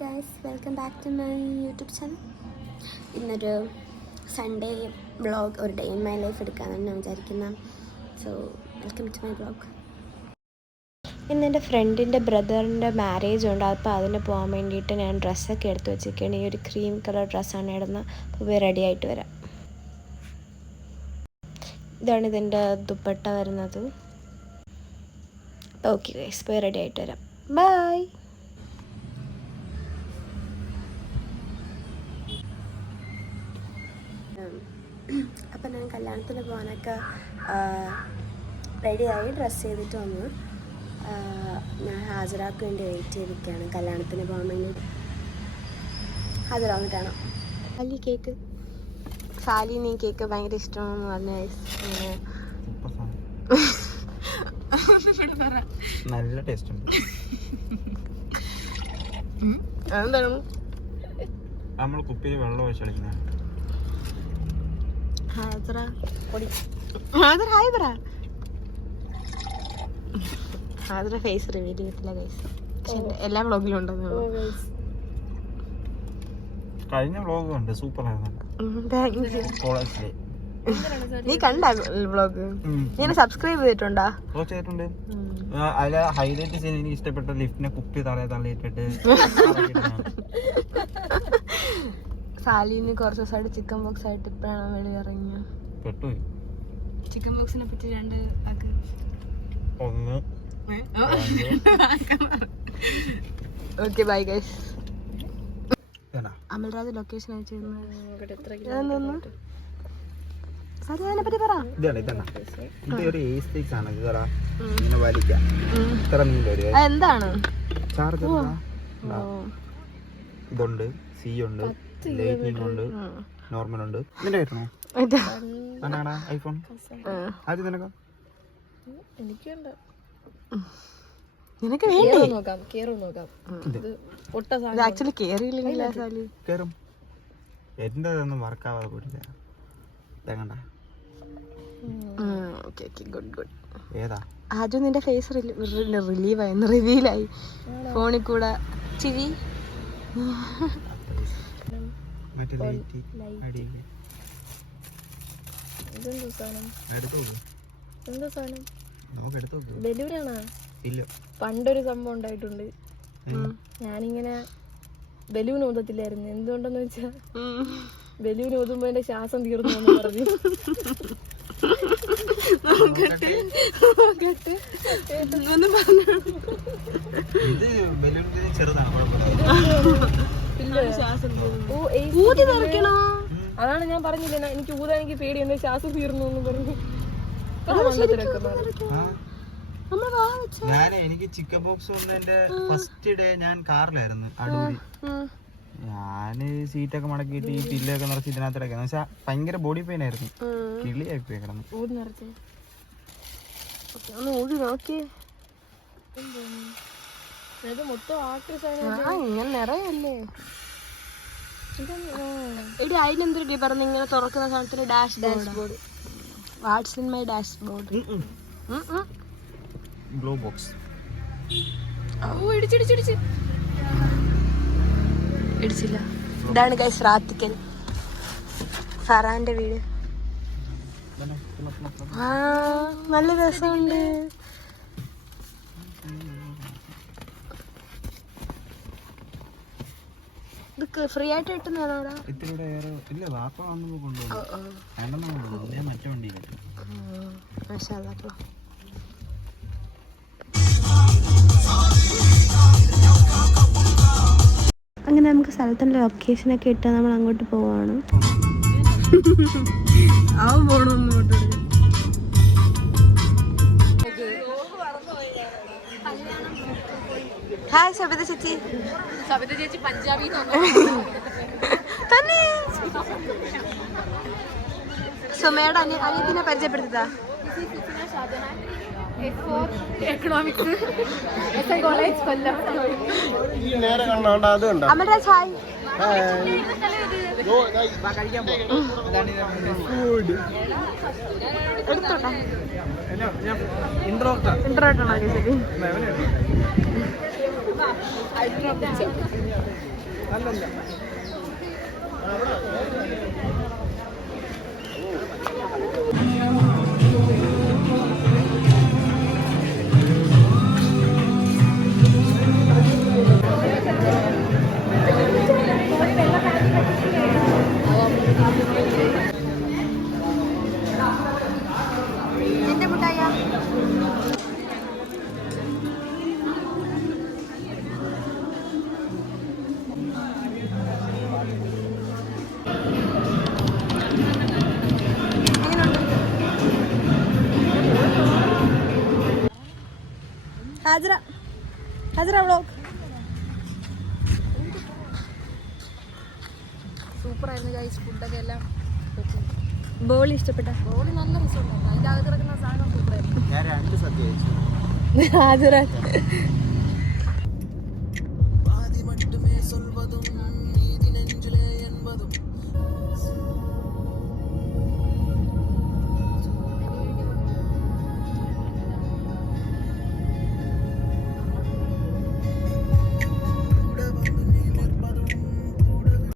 Guys, welcome back to my YouTube channel. ഇന്നൊരു Sunday vlog, ഒരു day in my life എടുക്കാമെന്ന് ഞാൻ വിചാരിക്കുന്നത്. So welcome to my vlog. ഇന്ന് എൻ്റെ ഫ്രണ്ടിൻ്റെ ബ്രദറിൻ്റെ മാരേജ് ഉണ്ട്. അപ്പോൾ അതിന് പോകാൻ വേണ്ടിയിട്ട് ഞാൻ ഡ്രസ്സൊക്കെ എടുത്ത് വെച്ചിരിക്കുകയാണ്. ഈ ഒരു ക്രീം കളർ ഡ്രസ്സാണ് ഇടുന്നത്. അപ്പോൾ പോയി റെഡി ആയിട്ട് വരാം. ഇതാണ് ഇതിൻ്റെ ദുപ്പട്ട വരുന്നത്. ഓക്കെ ഗൈസ്, പോയി റെഡി ആയിട്ട് വരാം. ബൈ. അപ്പം ഞാൻ കല്യാണത്തിന് പോകാനൊക്കെ റെഡിയായി, ഡ്രസ്സ് ചെയ്തിട്ട് വന്നു. ഞാൻ ഹാജരാക്ക് വേണ്ടി വെയിറ്റ് ചെയ്തിരിക്കുകയാണ്. കല്യാണത്തിന് പോകാൻ വേണ്ടി ഹാജരാന്നിട്ടാണ്. സാലി കേക്ക്, സാലിന് ഈ കേക്ക് ഭയങ്കര ഇഷ്ടമാണെന്ന് പറഞ്ഞ നല്ല ടേസ്റ്റ് ഉണ്ട്. അതെന്താണ് നമ്മൾ കുപ്പിയിൽ വെള്ളം ഒഴിച്ച് കളിക്കുന്ന ഫേസ് റിവീൽ ചെയ്തിട്ടില്ല ഗൈസ്. എല്ലാ വ്ളോഗിലും ഉണ്ടെന്ന്. കഴിഞ്ഞ വ്ളോഗ് ഉണ്ട്, സൂപ്പർ ആയിരുന്നു. നീ കണ്ട വ്ളോഗ്? നീ സബ്സ്ക്രൈബ് ചെയ്തിട്ടുണ്ടോ? ചെയ്തിട്ടുണ്ട്. അതിലെ ഹൈലൈറ്റ് ചെയ്യാൻ എനിക്ക് ഇഷ്ടപ്പെട്ട ലിഫ്റ്റിനെ കുപ്പി തള്ളിയിട്ടിട്ട് സാലിന് കുറച്ച് ദിവസമായിട്ട് ചിക്കൻ ബോക്സ് ആയിട്ട് ഇപ്പോഴാണ് വെളി ഇറങ്ങിയ. പെട്ടുപോയി. ചിക്കൻ ബോക്സിനെ പറ്റി ഒന്ന് okay bye guys. Amalraj location അയച്ചിരുന്നു. എന്താണ് ഇതുണ്ട്, സി ഉണ്ട്, ലൈറ്റ്നിങ് ഉണ്ട്, നോർമൽ ഉണ്ട്. ഇതിന്റെ കേട്ടോ ഐഫോൺ ആദ്യം നിനക്ക് നിനക്ക് ആക്ച്വലി കേറും. എന്റെതൊന്നും വർക്കാവാതെ പോയിട്ടില്ല. ഏതാ ആദ്യം നിന്റെ ഫേസ് റിലീവായി, റിവീലായി ഫോണിൽ കൂടെ. ചിരി പണ്ടൊരു സംഭവം ഉണ്ടായിട്ടുണ്ട്. ഞാനിങ്ങനെ ബലൂൺ ഊതത്തില്ലായിരുന്നു. എന്തുകൊണ്ടെന്ന് വെച്ചാ ബലൂൺ ഊതുമ്പോ എന്റെ ശ്വാസം തീർന്നു എന്ന് പറഞ്ഞു. അതാണ് ഞാൻ പറഞ്ഞില്ല, എനിക്ക് ഊതാൻ എനിക്ക് പേടി, എന്റെ ശ്വാസം തീർന്നു എന്ന് പറഞ്ഞു. എനിക്ക് ചിക്കൻ ബോക്സ് വന്നതിന്റെ ഫസ്റ്റ് ഡേ ഞാൻ കാറിലായിരുന്നു അടൂരി. ഞാന് സീറ്റൊക്കെ മടക്കിയിട്ട് ഈ പില്ലൊക്കെ നിറച്ച് ഇതിനകത്തിടയ്ക്ക് പക്ഷെ ഭയങ്കര ബോഡി പെയിൻ ആയിരുന്നു. കിളിയായി പോയി കിടന്നു. എടി അതിനെന്തൊരു പറഞ്ഞു ഇങ്ങനെ തുറക്കുന്ന സാധനത്തിന് dashboard. What's in my dashboard? Glove box. ഇടിച്ചില്ല. ഇതാണ് ഗൈസ് റാത്തിക്കൽ, ഫറാന്റെ വീട്. നല്ല രസമുണ്ട്. ഇതൊക്കെ ഫ്രീ ആയിട്ട് കിട്ടുന്നതാണോടാ? അങ്ങനെ നമുക്ക് സ്ഥലത്തിൻ്റെ ലൊക്കേഷനൊക്കെ ഇട്ട് നമ്മൾ അങ്ങോട്ട് പോവാണ്. ഹായ് സബിത ചേച്ചി. സബിത ചേച്ചി പഞ്ചാബി തന്നെ. സുമയുടെ അനിയത്തിനെ പരിചയപ്പെടുത്താ. എക്കണോമിക്സ് കോളേജ് കൊല്ലം. അമൽരാജ് ഹായ്. എടുത്തോട്ടെ. ഇൻട്രോട്ടാണോ ശരി? പറ്റണ പിടിച്ചോ. എന്റെ മുട്ടായ ഹാജറ ഹാജറ വ്ളോഗ് സൂപ്പറായിരുന്നു ഗൈസ്. ഫുഡൊക്കെ എല്ലാം ബോളി ഇഷ്ടപ്പെട്ട ബോളി നല്ല രസമുണ്ടായിരുന്നു. അതിൻ്റെ അകത്ത് കിടക്കുന്ന സാധനം സൂപ്പറായിരുന്നു. ഞാൻ 2 സദ്യ കഴിച്ചു. ഹാജറ